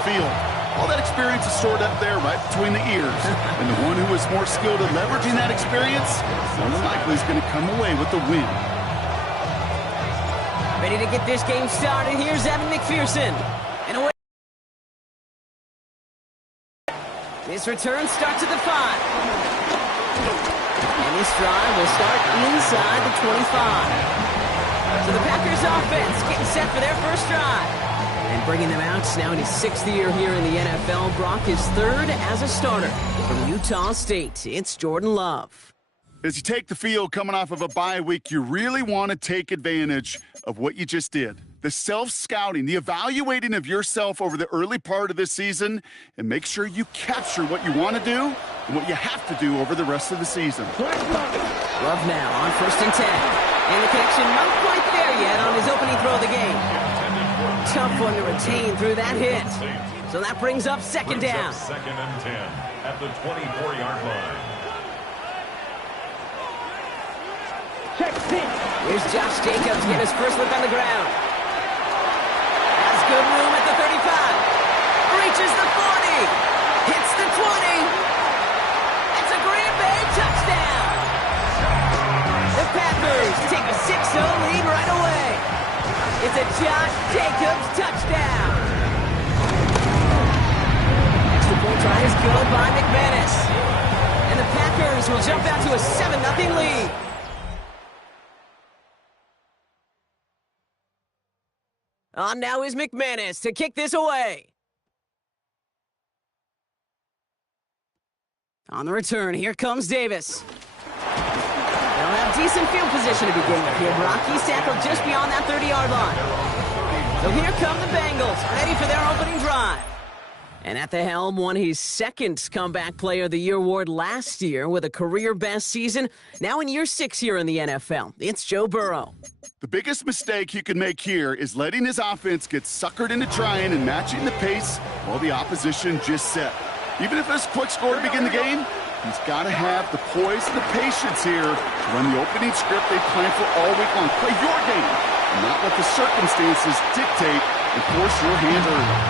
the field. All that experience is stored up there right between the ears. And the one who is more skilled at leveraging that experience, more than likely is going to come away with the win. Ready to get this game started. Here's Evan McPherson. And away. This return starts at the 5. And this drive will start inside the 25. So the Packers offense getting set for their first drive. And bringing them out now in his 6th year here in the NFL. Brock is 3rd as a starter from Utah State. It's Jordan Love. As you take the field coming off of a bye week, you really want to take advantage of what you just did. The self-scouting, the evaluating of yourself over the early part of this season, and make sure you capture what you want to do and what you have to do over the rest of the season. Love now on 1st and 10. And the connection not quite there yet on his opening throw of the game. Tough one to retain through that hit. So that brings up 2nd down. 2nd and 10 at the 24-yard line. Here's Josh Jacobs to get his first look on the ground. Has good room at the 35. Reaches the 40. Hits the 20. It's a Green Bay touchdown. The Packers take a 6-0 lead right away. It's a Josh Jacobs touchdown. Extra point try is good by McManus. And the Packers will jump out to a 7-0 lead. On now is McManus to kick this away. On the return, here comes Davis. They'll have decent field position to begin with here. Brock, he's tackled just beyond that 30-yard line. So here come the Bengals, ready for their opening drive. And at the helm, won his 2nd Comeback Player of the Year award last year with a career-best season. Now in year 6 here in the NFL, it's Joe Burrow. The biggest mistake you can make here is letting his offense get suckered into trying and matching the pace while the opposition just set. Even if there's a quick score to begin the game, he's got to have the poise and the patience here to run the opening script they planned for all week long. Play your game and not let the circumstances dictate and force your hand early.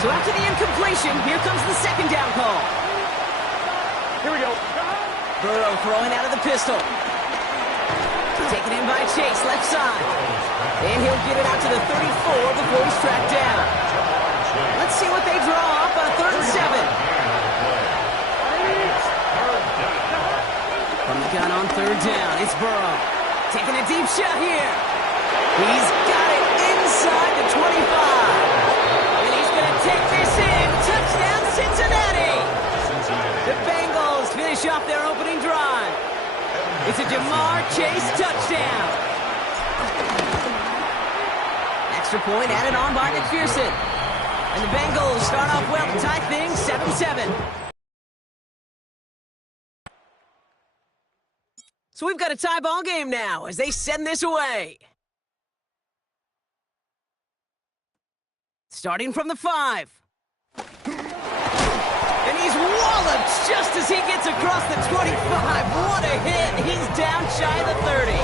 So after the incompletion, here comes the 2nd down call. Here we go. Burrow throwing out of the pistol. Taken in by Chase, left side. And he'll get it out to the 34 before he's tracked down. Let's see what they draw up on 3rd and 7. From the gun on 3rd down, it's Burrow. Taking a deep shot here. He's got it inside the 25. And he's going to take this in. Touchdown, Cincinnati. The Bengals finish off their opening drive. It's a Jamar Chase touchdown. Extra point added on by McPherson. And the Bengals start off well to tie things 7-7. So we've got a tie ball game now as they send this away. Starting from the 5. And he's walloped just as he gets across the 25. What a hit. He's down shy of the 30.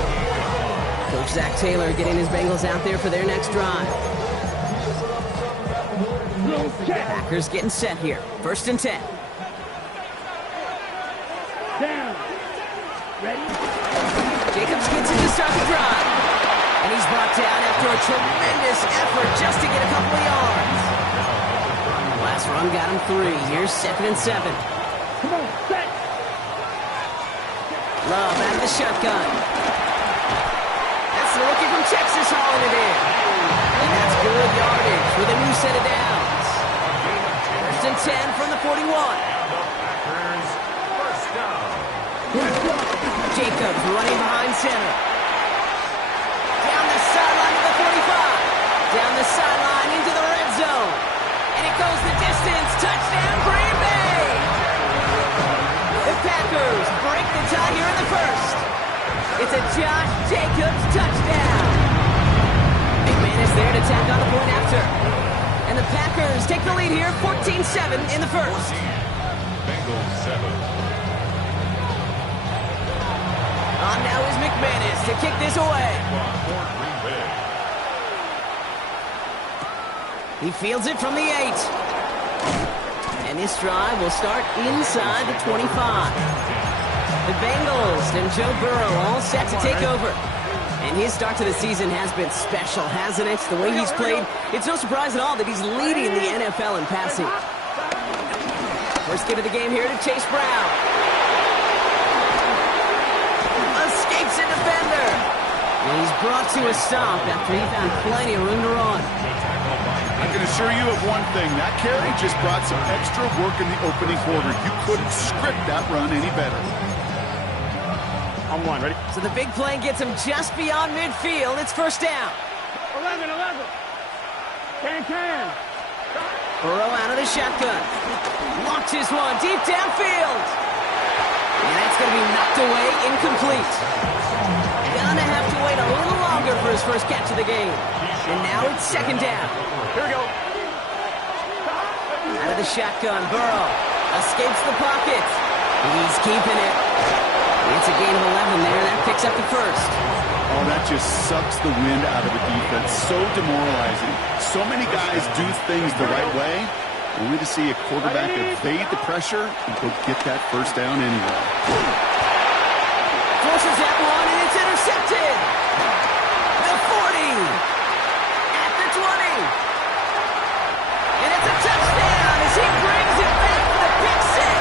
Coach Zach Taylor getting his Bengals out there for their next drive. Packers getting set here. 1st and 10. Down. Ready? Jacobs gets it to start the drive. And he's brought down after a tremendous effort just to get a couple of yards. Last run got him 3. Here's 2nd and 7. Come on, set. Love out of the shotgun. That's the rookie from Texas hauling it in. And that's good yardage with a new set of downs. 1st and 10 from the 41. First down. Jacobs running behind center. Down the sideline to the 45. Down the sideline into the red zone. And it goes the distance. Touchdown, Green Bay! The Packers break the tie here in the 1st. It's a Josh Jacobs touchdown. McManus there to tack on the point after. And the Packers take the lead here, 14-7 in the 1st. Bengals 7. On now is McManus to kick this away. He fields it from the 8. And this drive will start inside the 25. The Bengals and Joe Burrow all set to take over. And his start to the season has been special, hasn't it? The way he's played, it's no surprise at all that he's leading the NFL in passing. First kick of the game here to Chase Brown. Escapes a defender. And he's brought to a stop after he found plenty of room to run. I can assure you of one thing. That carry just brought some extra work in the opening quarter. You couldn't script that run any better. On one, ready? So the big play gets him just beyond midfield. It's first down. 11. Can. Burrow out of the shotgun. Launches one deep downfield. And that's going to be knocked away, incomplete. Gonna have to wait a little longer for his first catch of the game. And now it's second down. Here we go. Out of the shotgun, Burrow escapes the pocket. He's keeping it. It's a gain of 11 there. That picks up the first. Oh, that just sucks the wind out of a defense. So demoralizing. So many guys do things the right way, only to see a quarterback evade the pressure and go get that first down anyway. Forces that one, and it's intercepted. The 40. At the 20. And it's a touchdown as he brings it back for the pick six.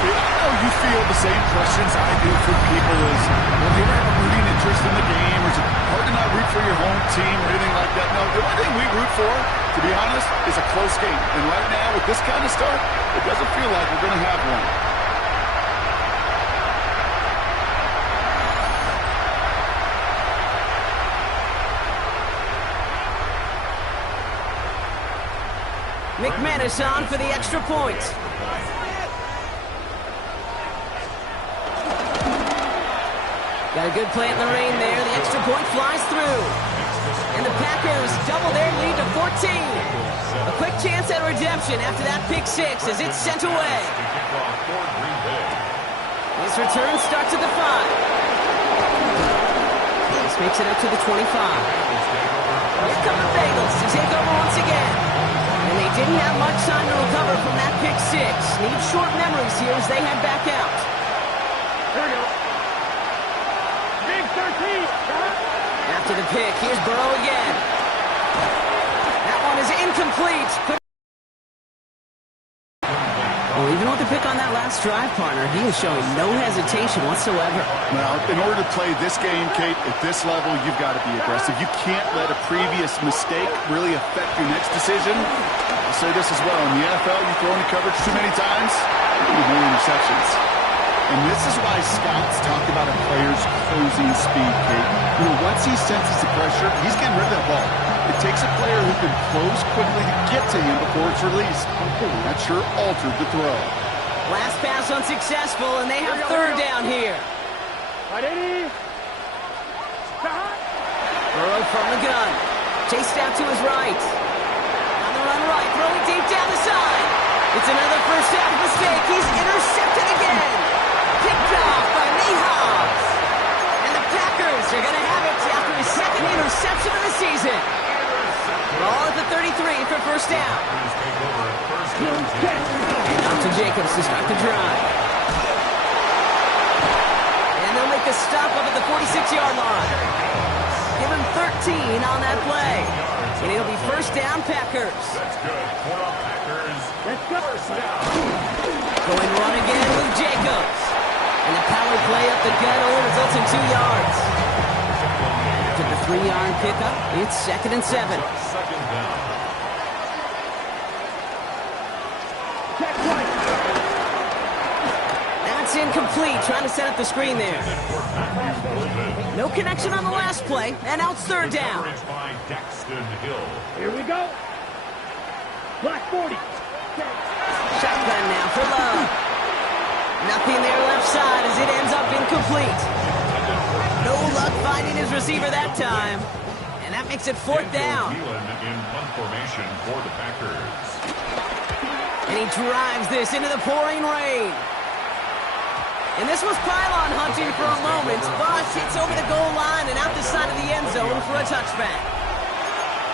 I know you feel the same questions I do from people as, well, do you have a rooting interest in the game, or is it hard to not root for your home team or anything like that? No, the only thing we root for, to be honest, is a close game. And right now, with this kind of start, it doesn't feel like we're going to have one. McManus on for the extra point. Got a good play in the rain there. The extra point flies through. And the Packers double their lead to 14. A quick chance at redemption after that pick six as it's sent away. This return starts at the 5. This makes it up to the 25. Here come the Bengals to take over once again. And they didn't have much time to recover from that pick six. Need short memories here as they head back out. Here we go. Big 13. After the pick, here's Burrow again. That one is incomplete. Well, even with the pick on that last drive, partner, he is showing no hesitation whatsoever. Well, in order to play this game, Kate, at this level, you've got to be aggressive. You can't let a previous mistake really affect your next decision. I'll say this as well. In the NFL, you throw into coverage too many times, you need more interceptions. And this is why scouts talk about a player's closing speed, Kate. You know, once he senses the pressure, he's getting rid of that ball. It takes a player who can close quickly to get to him before it's released. That sure altered the throw. Last pass unsuccessful, and they have third down here. Ready? Burrow from the gun. Chased out to his right. On the run right, throwing deep down the side. It's another first half mistake. He's intercepted again. Picked off by Hobbs. And the Packers are going to have it after his second interception of the season. Ball at the 33 for first down. And off to Jacobs to start the drive. And they'll make the stop up at the 46-yard line. Give him 13 on that play. And it'll be first down, Packers. That's good. For the Packers. Let's go. First down. Going run again with Jacobs. And the power play up the gut only results in 2 yards. After the 3-yard pickup, it's 2nd and 7. Second down. That's incomplete. Trying to set up the screen there. No connection on the last play, and now it's third down. Coverage by Daxton Hill. Here we go. Black 40. Shotgun now for Love. Nothing there left side as it ends up incomplete. No luck finding his receiver that time. And that makes it fourth down. In punt formation for the Packers. And he drives this into the pouring rain. And this was pylon hunting for a moment, but it's over the goal line and out the side of the end zone for a touchback.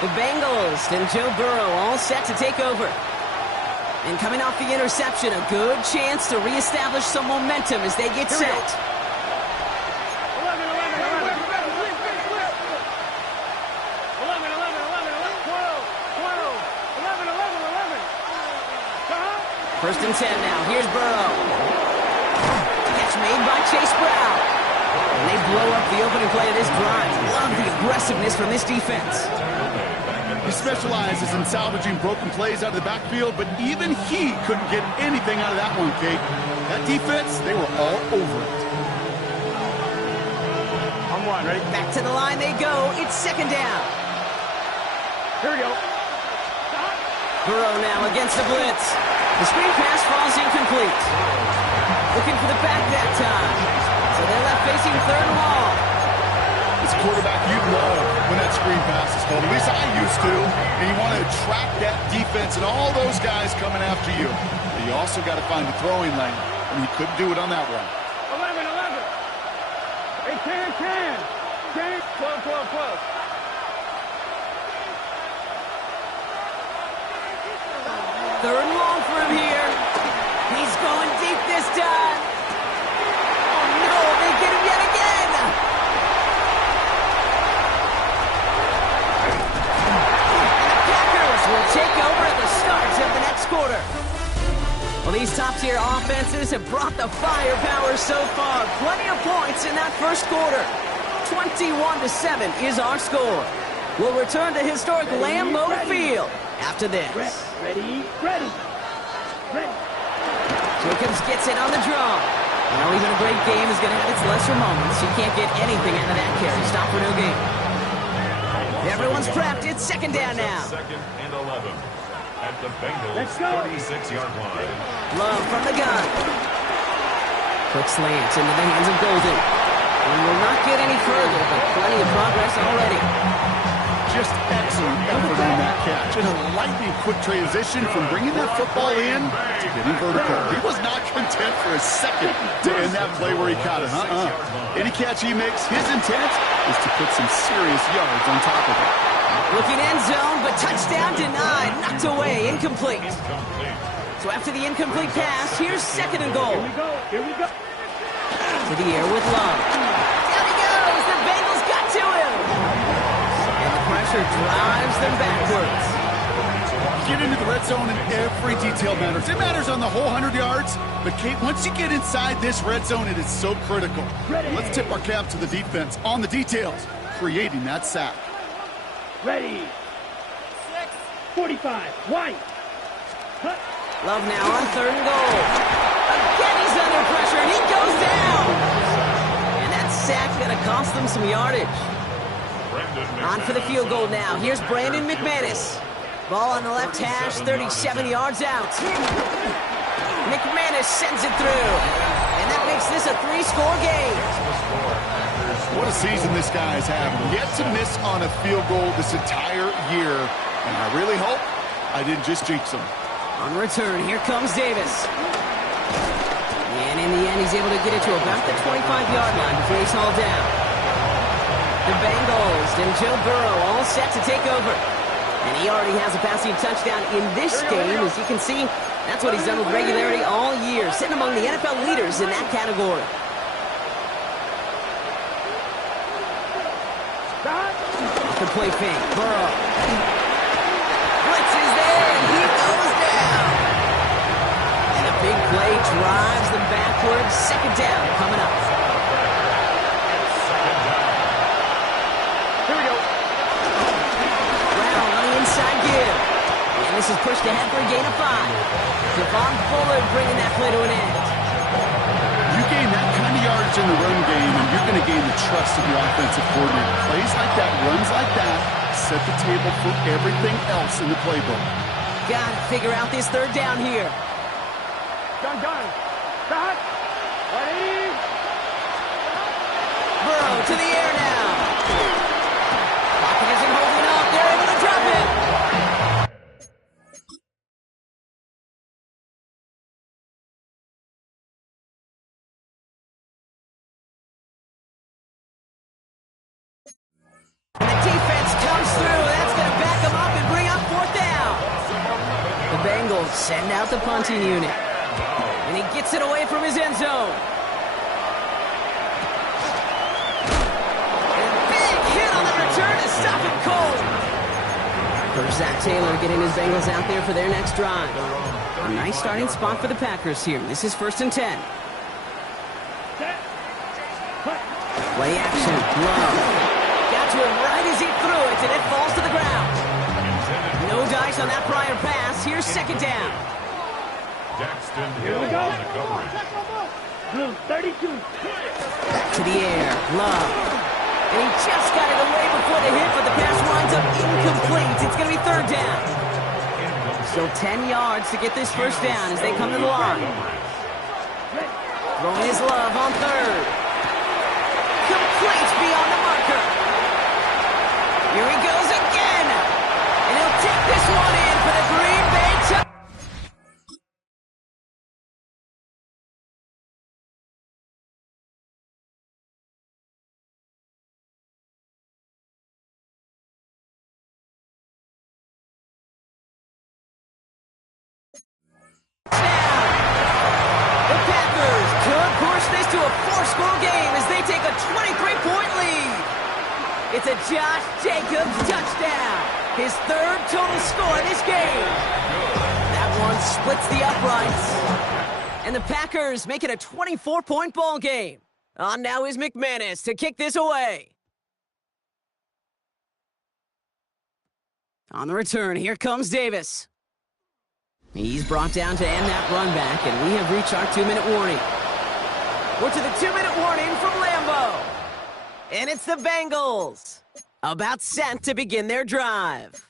The Bengals and Joe Burrow all set to take over. And coming off the interception, a good chance to reestablish some momentum as they get set. 1st and 10 now. Here's Burrow. Catch made by Chase Brown. And they blow up the opening play of this drive. Love the aggressiveness from this defense. He specializes in salvaging broken plays out of the backfield, but even he couldn't get anything out of that one, Kate. That defense, they were all over it. On one, ready? Back to the line they go. It's 2nd down. Here we go. Burrow now against the blitz. The screen pass falls incomplete. Looking for the back that time. So they're left facing 3rd and long. As a quarterback, you love when that screen pass is called. At least I used to. And you want to attract that defense and all those guys coming after you. But you also got to find the throwing lane. And he couldn't do it on that run. 11. Hey, 10. 12. 3rd and long for him here. He's going deep this time. Oh no, they get him yet again. And the Packers will take over at the start of the next quarter. Well, these top-tier offenses have brought the firepower so far. Plenty of points in that 1st quarter. 21-7 is our score. We'll return to historic Lambeau Field after this. Ready. Jacobs gets it on the draw. You know, even a great game is going to have its lesser moments. You can't get anything out of that carry. Stop for no gain. Everyone's prepped. It's 2nd down now. 2nd and 11 at the Bengals' 36-yard line. Love from the gun. Quick slant into the hands of Golden. And will not get any further, but plenty of progress already. Just excellent effort on that catch. And a lightning quick transition from bringing that football in to getting vertical. He was not content for a second to end that play where he caught it. Any catch he makes, his intent is to put some serious yards on top of it. Looking end zone, but touchdown denied. Knocked away, incomplete. So after the incomplete pass, here's 2nd and goal. Here we go. To the air with Love. Down he goes. The Bengals got to him. And the pressure drives them backwards. Get into the red zone and every detail matters. It matters on the whole 100 yards. But, Kate, once you get inside this red zone, it is so critical. Let's tip our cap to the defense on the details, creating that sack. Ready. 45. White. Cut. Love now on 3rd and goal. Again, he's under pressure, and he goes down. And that sack's going to cost them some yardage. On for the field goal now. Here's Brandon McManus. Ball on the left hash, 37 yards out. McManus sends it through. And that makes this a 3-score game. What a season this guy's having. Yet to miss on a field goal this entire year. And I really hope I didn't just jinx him. On return, here comes Davis. And in the end, he's able to get it to about the 25-yard line before he's hauled down. The Bengals and Joe Burrow all set to take over. And he already has a passing touchdown in this game. As you can see, that's what he's done with regularity all year, sitting among the NFL leaders in that category. The play fake. Burrow. Blitz is there, and he goes down. And a big play drives them backwards. 2nd down coming up. Here we go. Brown on the inside give. And this is pushed ahead for a gain of 5. Devon Fuller bringing that play to an end. You gain that kind of yardage in the run game, and you're going to gain the trust of your offensive coordinator. Plays like that, runs like that, set the table for everything else in the playbook. Got to figure out this 3rd down here. Gun. Cut. 180. Burrow to the air now. Pocket isn't holding up. They're able to drop it. And the defense comes through. That's going to back Send out the punting unit. And he gets it away from his end zone. And a big hit on the return to stop him cold. Coach Zach Taylor getting his Bengals out there for their next drive. A nice starting spot for the Packers here. This is 1st and 10. Play action. Love. Got to him right as he threw it, and it falls to the ground. No dice on that prior pass. Here's 2nd down. Daxton Hill on the coverage. Blue 32. Back to the air. Love. And he just got it away before the hit, but the pass winds up incomplete. It's going to be 3rd down. Still 10 yards to get this 1st down as they come to the line. Throwing his Love on 3rd. Complete beyond the marker. Here he goes again. And he'll take this one in for the Green Bay touchdown. The Packers could push this to a 4-score game as they take a 23-point lead. It's a Josh Jacobs touchdown. His 3rd total score this game. That one splits the uprights. And the Packers make it a 24-point ball game. On now is McManus to kick this away. On the return, here comes Davis. He's brought down to end that run back, and we have reached our 2-minute warning. We're to the 2-minute warning from Lambeau. And it's the Bengals, about set to begin their drive.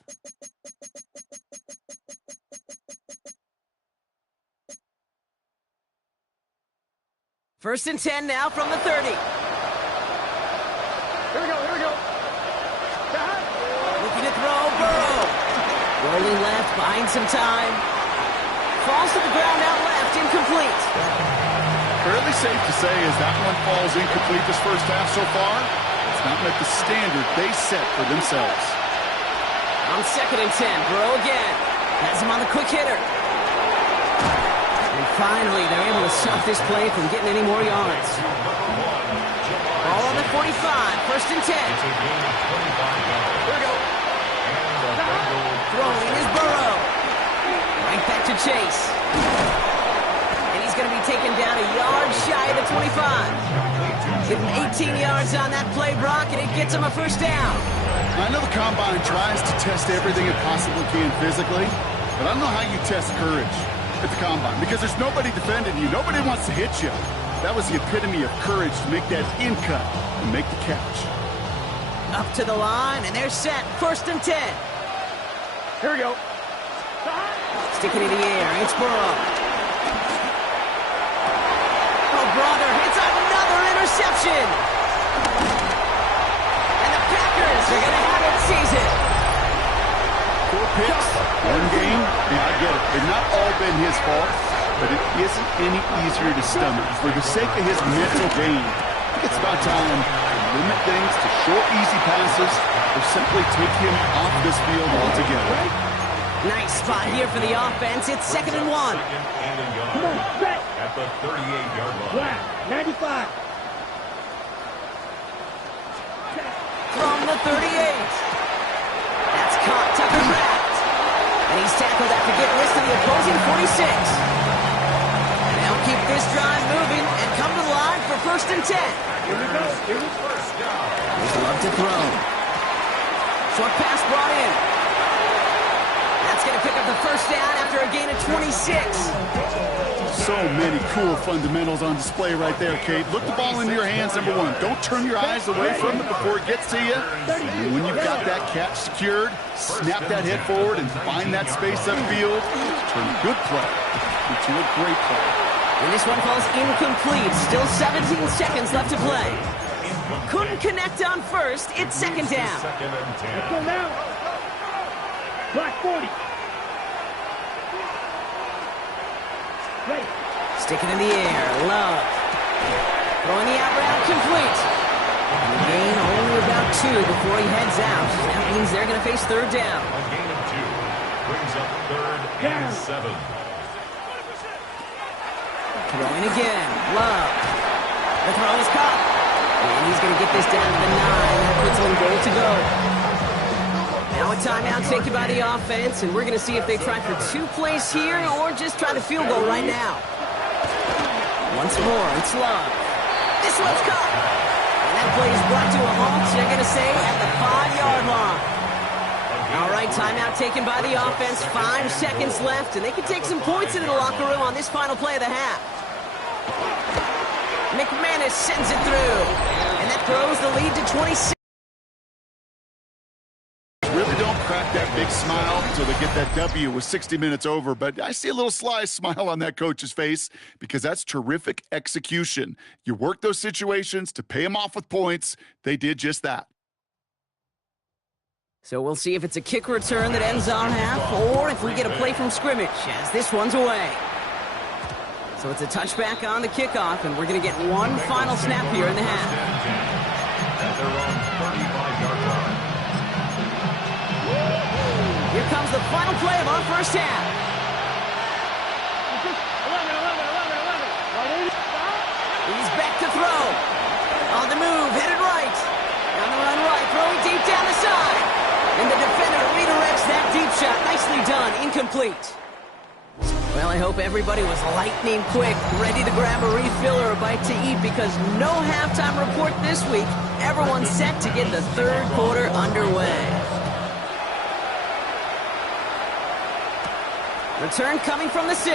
First and 10 now from the 30. Here we go. Looking to throw, Burrow. Rolling left, buying some time. Falls to the ground out left, incomplete. Fairly safe to say as that one falls incomplete this first half so far, it's not met the standard they set for themselves. On 2nd and 10, Burrow again. Has him on the quick hitter. And finally, they're able to stop this play from getting any more yards. Ball on the 45, 1st and 10. Here we go. Throwing is Burrow. Right back to Chase. And he's going to be taken down a yard shy of the 25. Give him 18 yards on that play, Brock, and it gets him a 1st down. I know the Combine tries to test everything it possibly can physically, but I don't know how you test courage at the Combine because there's nobody defending you. Nobody wants to hit you. That was the epitome of courage to make that in cut and make the catch. Up to the line, and they're set. 1st and 10. Here we go. Sticking in the air, it's Burrow. Oh, brother, it's another interception. And the Packers are going to have it season. 4 picks, 1 game, yeah, I get it. They've not all been his fault, but it isn't any easier to stomach. For the sake of his mental game, I think it's about time to limit things to short, easy passes or simply take him off this field altogether. Nice spot here for the offense. It's 2nd and 1. Come on, set. At the 38-yard line. Black 95. From the 38. That's caught, Tucker Kraft. And he's tackled after getting this to the opposing 46. And they'll keep this drive moving and come to the line for 1st and 10. Here we go. First down. He's love to throw. Short pass brought in. That's going to pick up the 1st down after a gain of 26. So many cool fundamentals on display right there, Kate. Look the ball in your hands, number 1. Don't turn your eyes away from it before it gets to you. And when you've got that catch secured, snap that head forward and find that space upfield. Turn a good play into a great play. And this one falls incomplete. Still 17 seconds left to play. Couldn't connect on 1st. It's 2nd down. 2nd and 10. Let's go now. Black 40. Ready. Sticking in the air. Love. Throwing the out route complete. And the gain only about 2 before he heads out. That means they're going to face 3rd down. A gain of 2 brings up 3rd and 7. Throwing again. Love. The throw is caught. And he's going to get this down to the 9. That puts him in goal to go. Now a timeout taken by the offense, and we're going to see if they try for 2 plays here or just try the field goal right now. Once more, it's Love. This one's caught. And that play is brought to a halt, they're going to say, at the 5-yard line. All right, timeout taken by the offense. 5 seconds left, and they can take some points into the locker room on this final play of the half. McManus sends it through, and that throws the lead to 26. Really don't crack that big smile until they get that W with 60 minutes over, but I see a little sly smile on that coach's face because that's terrific execution. You work those situations to pay them off with points. They did just that. So we'll see if it's a kick return that ends our half, or if we get a play from scrimmage, as this one's away. So it's a touchback on the kickoff, and we're going to get one final snap here in the half. At their own 35-yard line. Here comes the final play of our first half. 11. He's back to throw. On the move, headed right. On the run right, throwing deep down the side. And the defender redirects that deep shot. Nicely done, incomplete. Well, I hope everybody was lightning quick, ready to grab a refill or a bite to eat, because no halftime report this week. Everyone's set to get the third quarter underway. Return coming from the 6.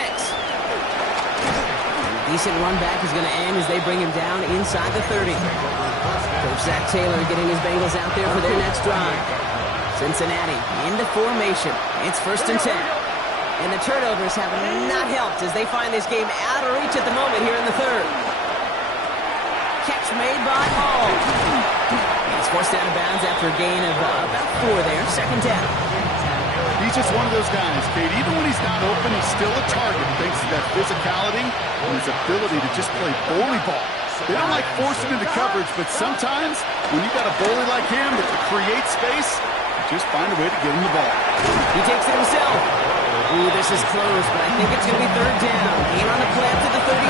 Decent run back is going to end as they bring him down inside the 30. Coach Zach Taylor getting his Bengals out there for their next drive. Cincinnati into formation. It's 1st and 10. And the turnovers have not helped as they find this game out of reach at the moment here in the 3rd. Catch made by Hall. He's forced out of bounds after a gain of about 4 there. 2nd down. He's just one of those guys, Kate. Even when he's not open, he's still a target thanks to that physicality and his ability to just play bully ball. They don't like forcing into coverage, but sometimes when you got a bully like him that can create space, you just find a way to get him the ball. He takes it himself. Ooh, this is close, but I think it's going to be 3rd down. Gain on the play up to the 38.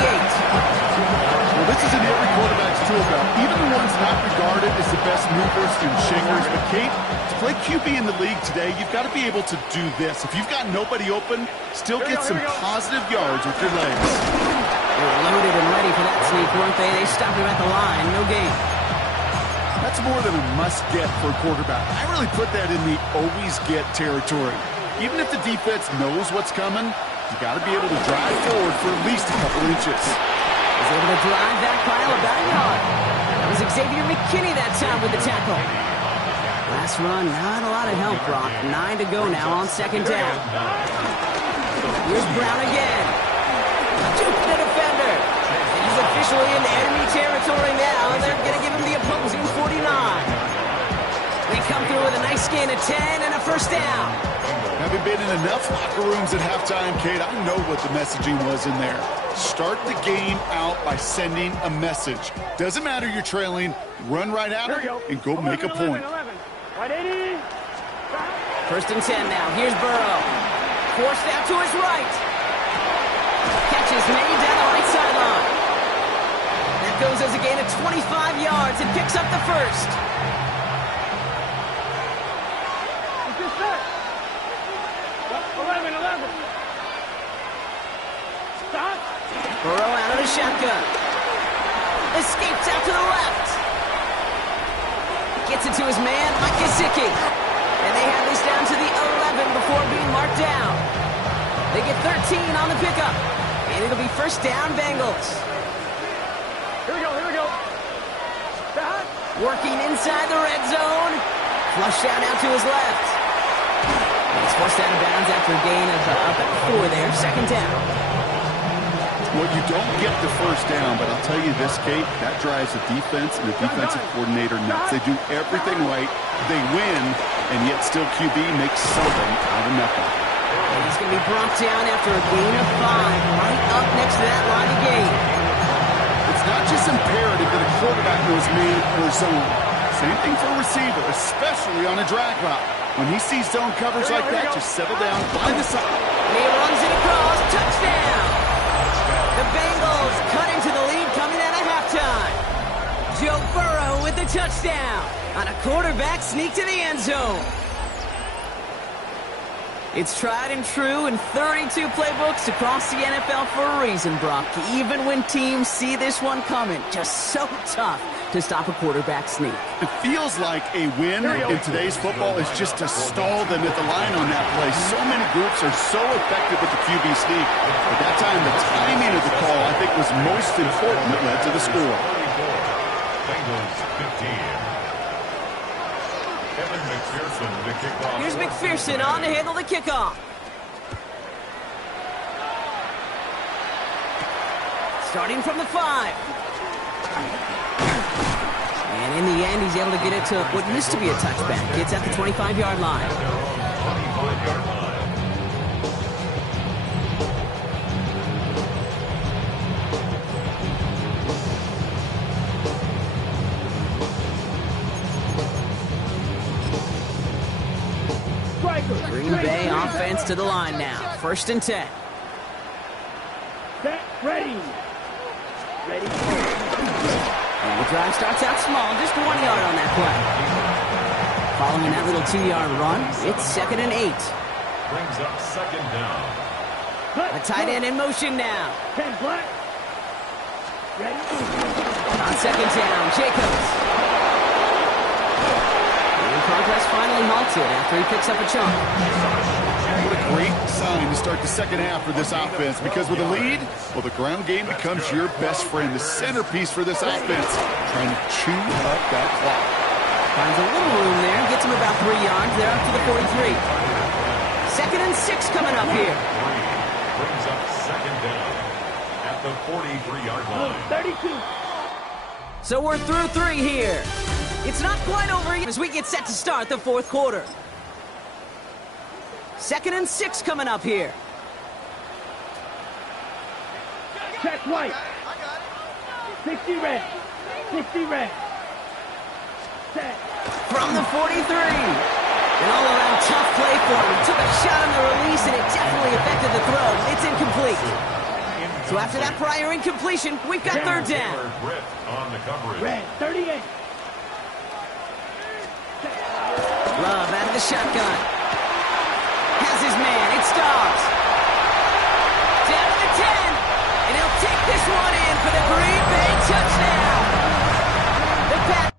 Well, this is in every quarterback's tool belt. Even the ones not regarded as the best movers and shakers. But, Kate, to play QB in the league today, you've got to be able to do this. If you've got nobody open, still get some positive yards with your legs. They were loaded and ready for that sneak, weren't they? They stopped him at the line. No gain. That's more than a must-get for a quarterback. I really put that in the always-get territory. Even if the defense knows what's coming, you got to be able to drive forward for at least a couple inches. Was able to drive that pile about a yard. That was Xavier McKinney that time with the tackle. Last run, not a lot of help, Brock. 9 to go now on 2nd down. Here's Brown again. Juked the defender. He's officially in enemy territory now. They're going to give him the opposing 49. They come through with a nice gain of 10 and a 1st down. Having been in enough locker rooms at halftime, Kate, I know what the messaging was in there. Start the game out by sending a message. Doesn't matter you're trailing, run right at it and go make a point. 1st and 10 now. Here's Burrow. Forced out to his right. Catch is made down the right sideline. That goes as a gain of 25 yards and picks up the 1st. Burrow out of the shotgun. Escapes out to the left. Gets it to his man, Mike Gesicki. And they have this down to the 11 before being marked down. They get 13 on the pickup. And it'll be 1st down, Bengals. Here we go. Working inside the red zone. Flushed out to his left. He's forced out of bounds after a gain of up at 4 there. 2nd down. Well, you don't get the 1st down, but I'll tell you this, Kate, that drives the defense and the defensive coordinator nuts. They do everything right, they win, and yet still QB makes something out of nothing. And he's going to be brought down after a gain of 5, right up next to that line of gain. It's not just imperative that a quarterback knows man or zone. Same thing for a receiver, especially on a drag route. When he sees zone coverage like that, just settle down, find the side. And he runs it across. Touchdown! The Bengals cut into the lead coming out of halftime. Joe Burrow with the touchdown on a quarterback sneak to the end zone. It's tried and true in 32 playbooks across the NFL for a reason, Brock. Even when teams see this one coming, just so tough to stop a quarterback sneak. It feels like a win in today's football is just to stall them at the line on that play. So many groups are so effective with the QB sneak. At that time, the timing of the call, I think, was most important that led to the score. Bengals 15. Kevin McPherson to kick off. Here's McPherson on to handle the kickoff. Starting from the 5. And in the end, he's able to get it to what used to be a touchback. It's at the 25-yard line. 25-yard line. Green Bay offense to the line now. 1st and 10. Set, ready. Ready. And the drive starts out small, just 1 yard on that play. Following that little 2-yard run, it's 2nd and 8. Brings up 2nd down. A tight end in motion now. 10 black. Ready. On 2nd down, Jacobs. Progress finally halted after he picks up a chunk. What a great sign to start the second half for this offense, because with a lead, well, the ground game becomes your best friend, the centerpiece for this offense, trying to chew up that clock. Finds a little room there, gets him about 3 yards. They're up to the 43. 2nd and 6 coming up here. Brings up 2nd down at the 43-yard line. 32. So we're through 3 here. It's not quite over yet as we get set to start the 4th quarter. 2nd and 6 coming up here. Check right. 60 red. 60 red. Set. From the 43. An all-around tough play for him. He took a shot on the release, and it definitely affected the throw. It's incomplete. So after that prior incompletion, we've got 3rd down. On the coverage. Red. 38. Love out of the shotgun. Has his man. It stops. Down to the 10. And he'll take this one in for the Green Bay touchdown. The Packers.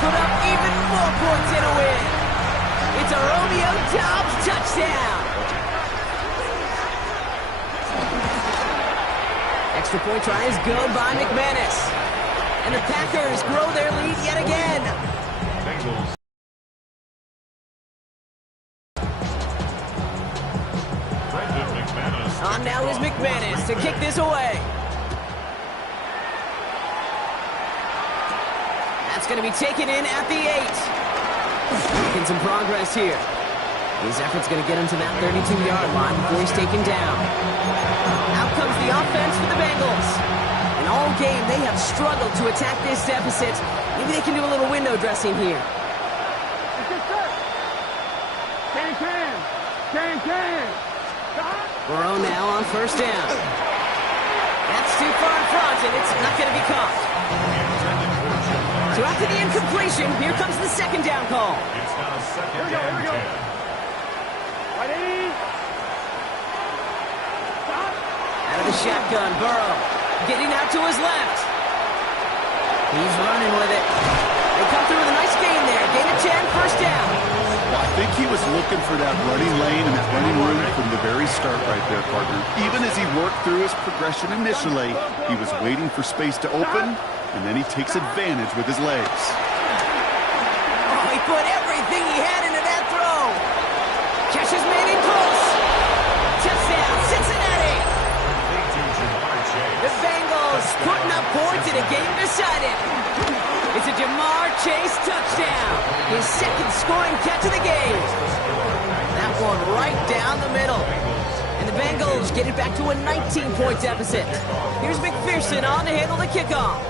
Put up even more points in a win. It's a Romeo Doubs touchdown. Extra point try is good by McManus. And the Packers grow their lead yet again. Bengals. Brendan McManus. On now is McManus to kick this away. That's going to be taken in at the 8. Making some progress here. His effort's going to get him to that 32-yard line before he's taken down. Out comes the offense for the Bengals. And all game, they have struggled to attack this deficit. Maybe they can do a little window dressing here. Can. Burrow now on 1st down. That's too far in front, and it's not going to be caught. So after the incompletion, here comes the 2nd down call. It's now 2nd down and 10. Ready. Stop. Out of the shotgun, Burrow getting out to his left. He's running with it. They come through with a nice gain there. Gain of 10, 1st down. Well, I think he was looking for that running lane and that running room from the very start right there, partner. Even as he worked through his progression initially, he was waiting for space to open, and then he takes advantage with his legs. Oh, he put everything he had into that throw. Catches made in close. Touchdown, Cincinnati. The Bengals putting up points in a game decided. It's a Jamar Chase touchdown. His second scoring catch of the game. That one right down the middle. And the Bengals get it back to a 19-point deficit. Here's McPherson on to handle the kickoff.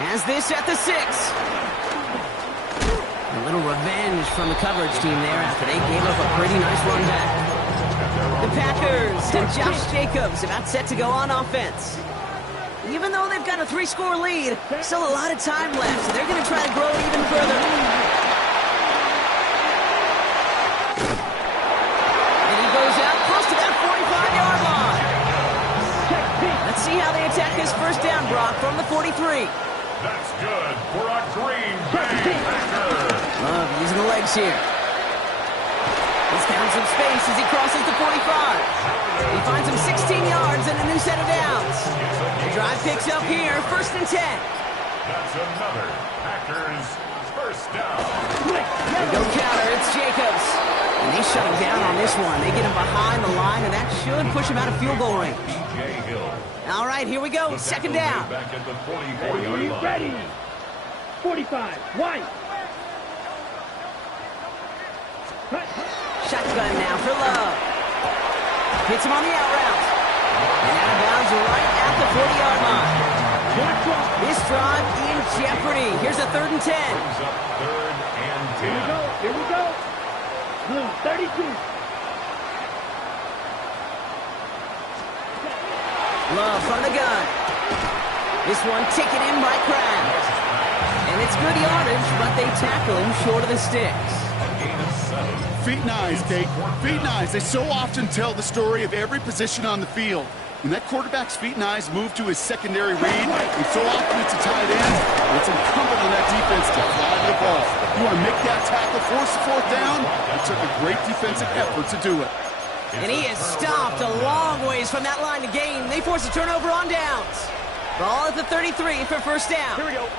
Has this at the 6. A little revenge from the coverage team there after they gave up a pretty nice run back. The Packers and Josh Jacobs about set to go on offense. Even though they've got a 3-score lead, still a lot of time left, so they're going to try to grow it even further. And he goes out close to that 45-yard line. Let's see how they attack this first down, Brock, from the 43. That's good for a Green Bay Packer. Love using the legs here. He's found some space as he crosses the 45. He finds him 16 yards and a new set of downs. The drive picks up here, 1st and 10. That's another Packers first down. They go counter, it's Jacobs. And they shut him down on this one. They get him behind the line, and that should push him out of field goal range. Jay Hill. All right, here we go, 2nd down. Back at the 44-yard line. Ready. 45. White. Shotgun now for Love. Hits him on the out route. And out of bounds right at the 40-yard line. This drive in jeopardy. Here's a 3rd and 10. Brings up 3rd and 10. Here we go. Blue 32. Love from the gun. This one taken in by Crab. And it's good yardage, but they tackle him short of the sticks. A gain of 7. Feet and eyes, Kate. Feet and eyes. They so often tell the story of every position on the field. When that quarterback's feet and eyes move to his secondary read, and so often it's a tight end, it's incumbent on that defense to fly the ball. You want to make that tackle, force the 4th down? It took a great defensive effort to do it. And he is stopped a long ways from that line to gain. They force a turnover on downs. Ball at the 33 for 1st down. Here we go.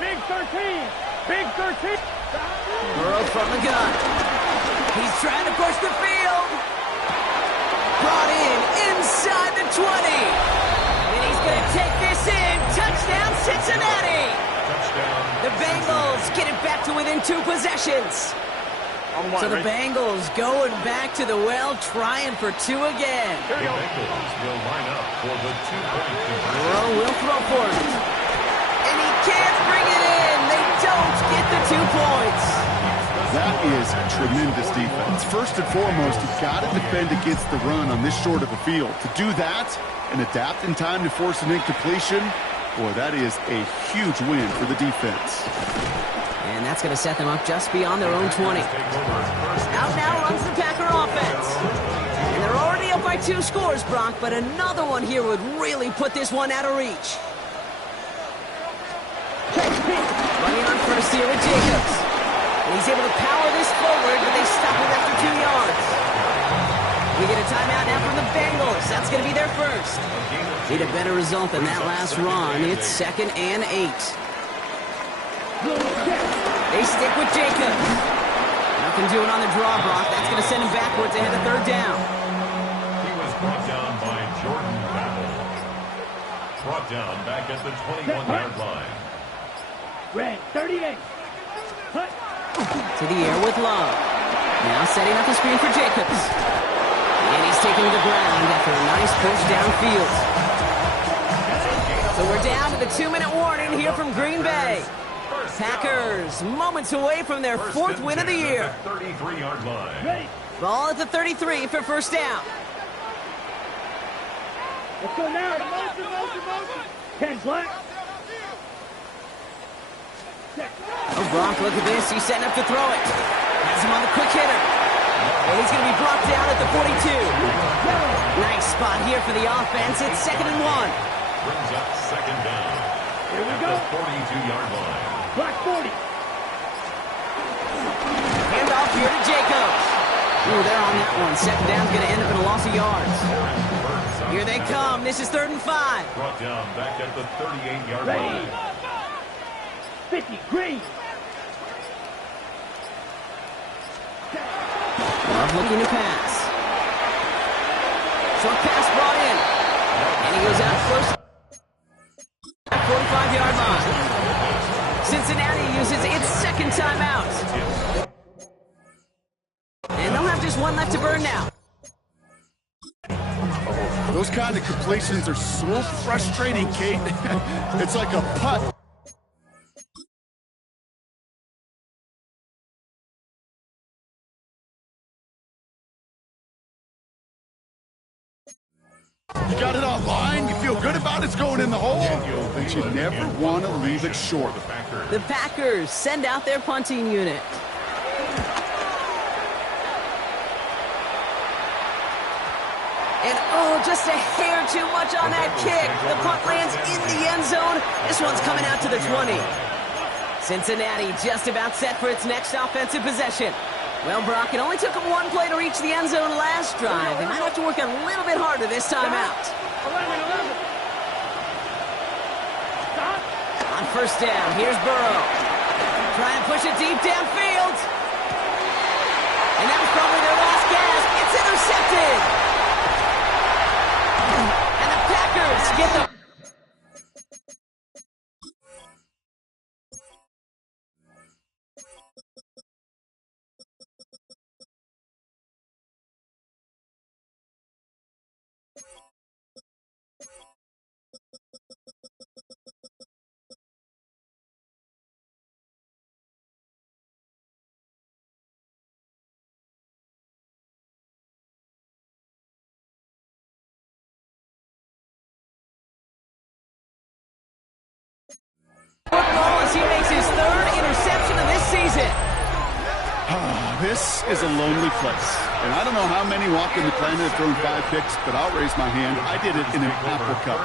Big 13. Big 13. Burrow from the gun. He's trying to push the field. Brought in inside the 20. And he's going to take this in. Touchdown, Cincinnati. Touchdown. The Bengals get it back to within 2 possessions. So the Bengals going back to the well, trying for 2 again. The Bengals will line up for the 2-point conversion. Burrow will throw for it. And he can't bring it in. They don't get the 2 points. That is tremendous defense. First and foremost, you've got to defend against the run on this short of a field. To do that and adapt in time to force an incompletion, boy, that is a huge win for the defense. And that's going to set them up just beyond their own 20. Out now runs the Packer offense. And they're already up by 2 scores, Brock, but another one here would really put this one out of reach. Running on first here with Jacobs. And he's able to power this forward, but they stop him after 2 yards. We get a timeout now from the Bengals. That's going to be their first. Need a better result than that last run. It's 2nd and 8. They stick with Jacobs. Nothing doing on the draw, Brock. That's going to send him backwards ahead of 3rd down. He was brought down by Jordan Battle. Brought down back at the 21-yard line. Red 38. Hut. To the air with Love. Now setting up the screen for Jacobs. And he's taking to the ground after a nice push downfield. So we're down to the 2-minute warning here from Green Bay. Packers moments away from their 4th win of the year. 33-yard line. Ready. Ball at the 33 for 1st down. Let's go now. Motion. 10 black. Oh, Brock, look at this. He's setting up to throw it. Has him on the quick hitter. And he's going to be brought down at the 42. Nice spot here for the offense. It's 2nd and 1. Brings up 2nd down. Here we At go. the 42-yard line. Black 40. Hand off here to Jacobs. Ooh, they're on that one. 2nd down's going to end up in a loss of yards. Here they come. This is 3rd and 5. Brought down back at the 38-yard Ready. line. 50. Green. Love looking to pass. Short pass brought in. And he Cincinnati uses its second timeout. And they'll have just one left to burn now. Those kind of completions are so frustrating, Kate. It's like a putt. You got it on line, you feel good about it's going in the hole, but you never want to leave it short. The Packers send out their punting unit. And oh, just a hair too much on that kick. The punt lands in the end zone. This one's coming out to the 20. Cincinnati just about set for its next offensive possession. Well, Brock, it only took them one play to reach the end zone last drive. They might have to work a little bit harder this time out. 11. Stop. On first down, here's Burrow. Try and push it deep downfield. And that was probably their last gasp. It's intercepted. And the Packers get the... football as he makes his third interception of this season. This is a lonely place. And I don't know how many walk in the planet have thrown 5 picks, but I'll raise my hand. I did it in an Apple Cup.